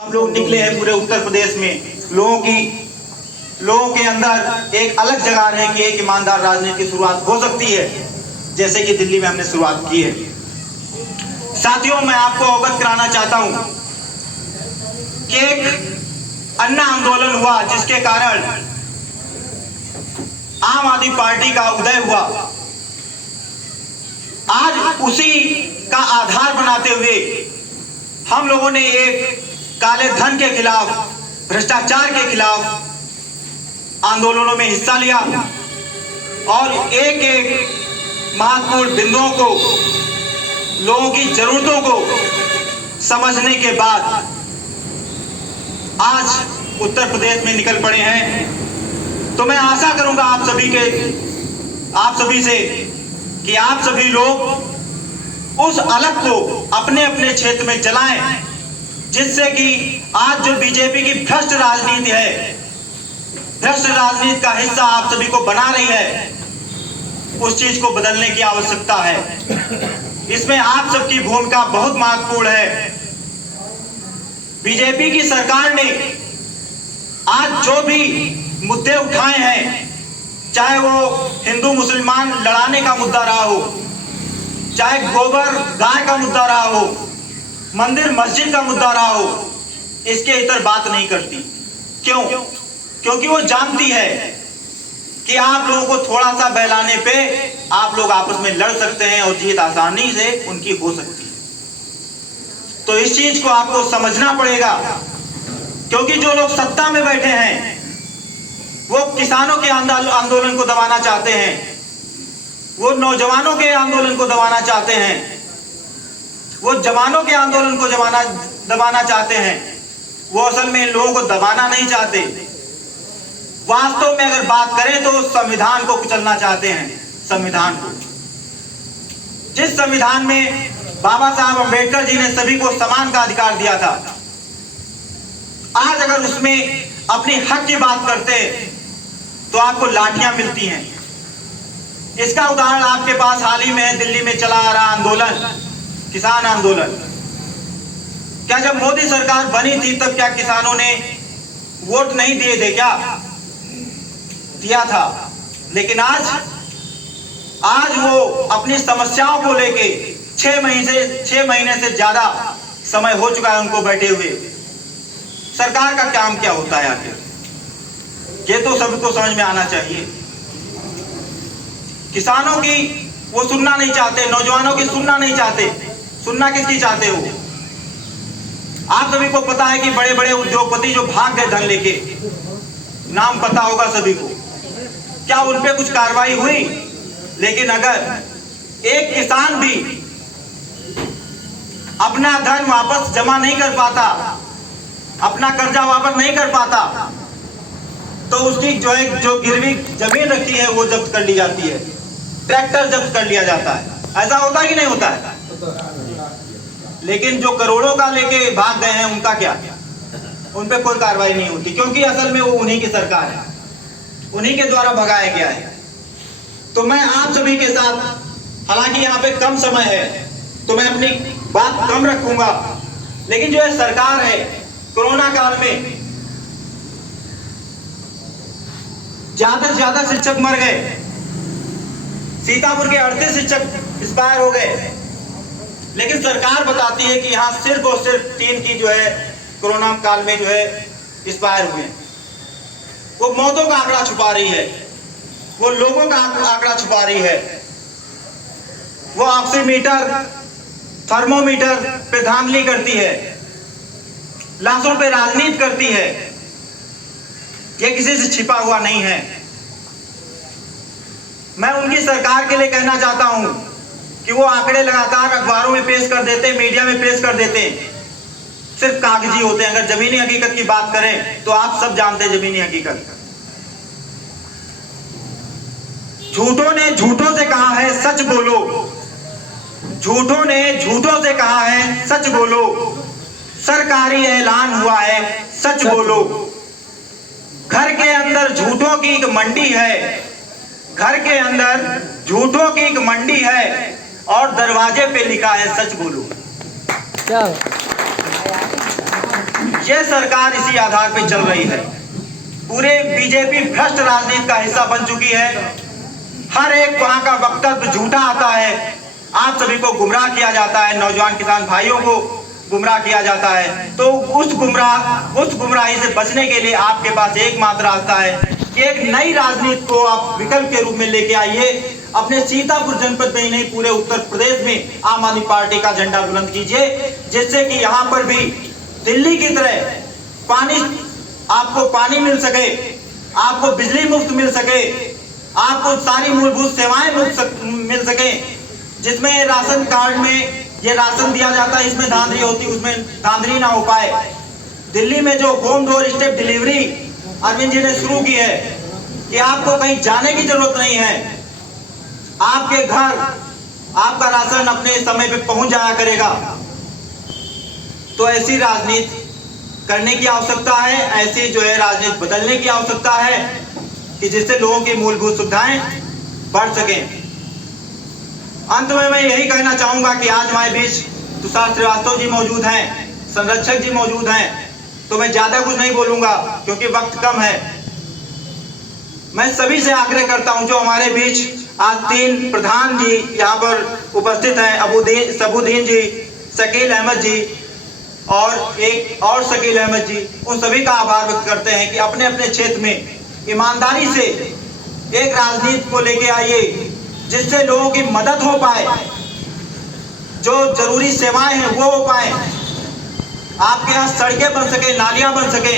हम लोग निकले हैं पूरे उत्तर प्रदेश में लोगों के अंदर एक अलग जगार है कि एक ईमानदार राजनीति की शुरुआत हो सकती है, जैसे कि दिल्ली में हमने शुरुआत की है। साथियों, मैं आपको अवगत कराना चाहता हूं कि एक अन्ना आंदोलन हुआ जिसके कारण आम आदमी पार्टी का उदय हुआ। आज उसी का आधार बनाते हुए हम लोगों ने एक काले धन के खिलाफ, भ्रष्टाचार के खिलाफ आंदोलनों में हिस्सा लिया और एक एक महत्वपूर्ण बिंदुओं को, लोगों की जरूरतों को समझने के बाद आज उत्तर प्रदेश में निकल पड़े हैं। तो मैं आशा करूंगा आप सभी से कि आप सभी लोग उस अलग को अपने अपने क्षेत्र में जलाएं, जिससे कि आज जो बीजेपी की भ्रष्ट राजनीति है, भ्रष्ट राजनीति का हिस्सा आप सभी को बना रही है, उस चीज को बदलने की आवश्यकता है। इसमें आप सबकी भूमिका बहुत महत्वपूर्ण है। बीजेपी की सरकार ने आज जो भी मुद्दे उठाए हैं, चाहे वो हिंदू मुसलमान लड़ाने का मुद्दा रहा हो, चाहे गोबर गाय का मुद्दा रहा हो, मंदिर मस्जिद का मुद्दा रहा हो, इसके इतर बात नहीं करती। क्यों? क्योंकि वो जानती है कि आप लोगों को थोड़ा सा बहलाने पे आप लोग आपस में लड़ सकते हैं और जीत आसानी से उनकी हो सकती है। तो इस चीज को आपको समझना पड़ेगा, क्योंकि जो लोग सत्ता में बैठे हैं वो किसानों के आंदोलन को दबाना चाहते हैं, वो नौजवानों के आंदोलन को दबाना चाहते हैं, वो जवानों के आंदोलन को दबाना चाहते हैं। वो असल में इन लोगों को दबाना नहीं चाहते। वास्तव में अगर बात करें तो संविधान को कुचलना चाहते हैं। संविधान को, जिस संविधान में बाबा साहब अंबेडकर जी ने सभी को समान का अधिकार दिया था, आज अगर उसमें अपनी हक की बात करते तो आपको लाठियां मिलती हैं। इसका उदाहरण आपके पास हाल ही में दिल्ली में चला आ रहा आंदोलन, किसान आंदोलन। क्या जब मोदी सरकार बनी थी तब क्या किसानों ने वोट नहीं दिए थे? क्या दिया था। लेकिन आज वो अपनी समस्याओं को लेके 6 महीने से ज्यादा समय हो चुका है उनको बैठे हुए। सरकार का काम क्या होता है आखिर? ये तो सबको समझ में आना चाहिए। किसानों की वो सुनना नहीं चाहते, नौजवानों की सुनना नहीं चाहते। सुनना किसकी चाहते हो? आप सभी को पता है कि बड़े बड़े उद्योगपति जो भाग गए धन लेके, नाम पता होगा सभी को। क्या उन पे कुछ कार्रवाई हुई? लेकिन अगर एक किसान भी अपना धन वापस जमा नहीं कर पाता, अपना कर्जा वापस नहीं कर पाता, तो उसकी जो गिरवी जमीन रखी है वो जब्त कर ली जाती है, ट्रैक्टर जब्त कर लिया जाता है। ऐसा होता है कि नहीं होता है? लेकिन जो करोड़ों का लेके भाग गए हैं उनका क्या? उन पे कोई कार्रवाई नहीं होती, क्योंकि असल में वो उन्हीं की सरकार है, उन्हीं के द्वारा भगाया गया है। तो मैं आप सभी के साथ, हालांकि यहाँ पे कम समय है तो मैं अपनी बात कम रखूंगा, लेकिन जो है सरकार है, कोरोना काल में ज्यादा से ज्यादा शिक्षक मर गए। सीतापुर के 38 शिक्षक एक्सपायर हो गए, लेकिन सरकार बताती है कि यहाँ सिर्फ और सिर्फ 3 की जो है कोरोना काल में जो है एक्सपायर हुए। वो मौतों का आंकड़ा छुपा रही है, वो लोगों का आंकड़ा छुपा रही है। वो ऑक्सीमीटर, थर्मोमीटर पे धांधली करती है, लाशों पे राजनीति करती है। ये किसी से छिपा हुआ नहीं है। मैं उनकी सरकार के लिए कहना चाहता हूं कि वो आंकड़े लगातार अखबारों में पेश कर देते, मीडिया में पेश कर देते, सिर्फ कागजी होते हैं। अगर जमीनी हकीकत की बात करें तो आप सब जानते हैं जमीनी हकीकत। झूठों ने झूठों से कहा है सच बोलो, झूठों ने झूठों से कहा है सच बोलो, सरकारी ऐलान हुआ है सच बोलो। घर के अंदर झूठों की एक मंडी है, घर के अंदर झूठों की एक मंडी है और दरवाजे पे लिखा है सच बोलो। क्या ये सरकार इसी आधार पे चल रही है। पूरे बीजेपी भ्रष्ट राजनीति का हिस्सा बन चुकी है। हर एक वहां का वक्तव्य झूठा आता है, आप सभी को गुमराह किया जाता है, नौजवान किसान भाइयों को गुमराह किया जाता है। तो उस गुमराही से बचने के लिए आपके पास एकमात्र रास्ता है कि एक नई राजनीति को आप विकल्प के रूप में लेके आइए। अपने सीतापुर जनपद में ही नहीं, पूरे उत्तर प्रदेश में आम आदमी पार्टी का झंडा बुलंद कीजिए, जिससे कि यहाँ पर भी दिल्ली की तरह आपको पानी मिल सके, आपको बिजली मुफ्त मिल सके, आपको सारी मूलभूत सेवाएं मिल सके, जिसमें राशन कार्ड में ये राशन दिया जाता है, इसमें धांधली होती, उसमें धांधली ना हो पाए। दिल्ली में जो home doorstep delivery Arvind ji ने शुरू की है कि आपको कहीं जाने की जरूरत नहीं है, आपके घर आपका राशन अपने समय पे पहुंच जाया करेगा। तो ऐसी राजनीति करने की आवश्यकता है, ऐसी जो है राजनीति बदलने की आवश्यकता है कि जिससे लोगों की मूलभूत सुविधाएं बढ़ सकें। अंत में मैं यही कहना चाहूंगा कि आज हमारे बीच तुषार श्रीवास्तव जी मौजूद हैं, संरक्षक जी मौजूद हैं, तो मैं ज्यादा कुछ नहीं बोलूंगा क्योंकि वक्त कम है। मैं सभी से आग्रह करता हूं, जो हमारे बीच आज 3 प्रधान जी यहाँ पर उपस्थित हैं, सबुद्दीन जी, शकील अहमद जी और एक और शकील अहमद जी, उन सभी का आभार व्यक्त करते हैं कि अपने अपने क्षेत्र में ईमानदारी से एक राजनीति को लेके आइए, जिससे लोगों की मदद हो पाए, जो जरूरी सेवाएं हैं वो हो पाए, आपके यहाँ सड़कें बन सके, नालियां बन सके,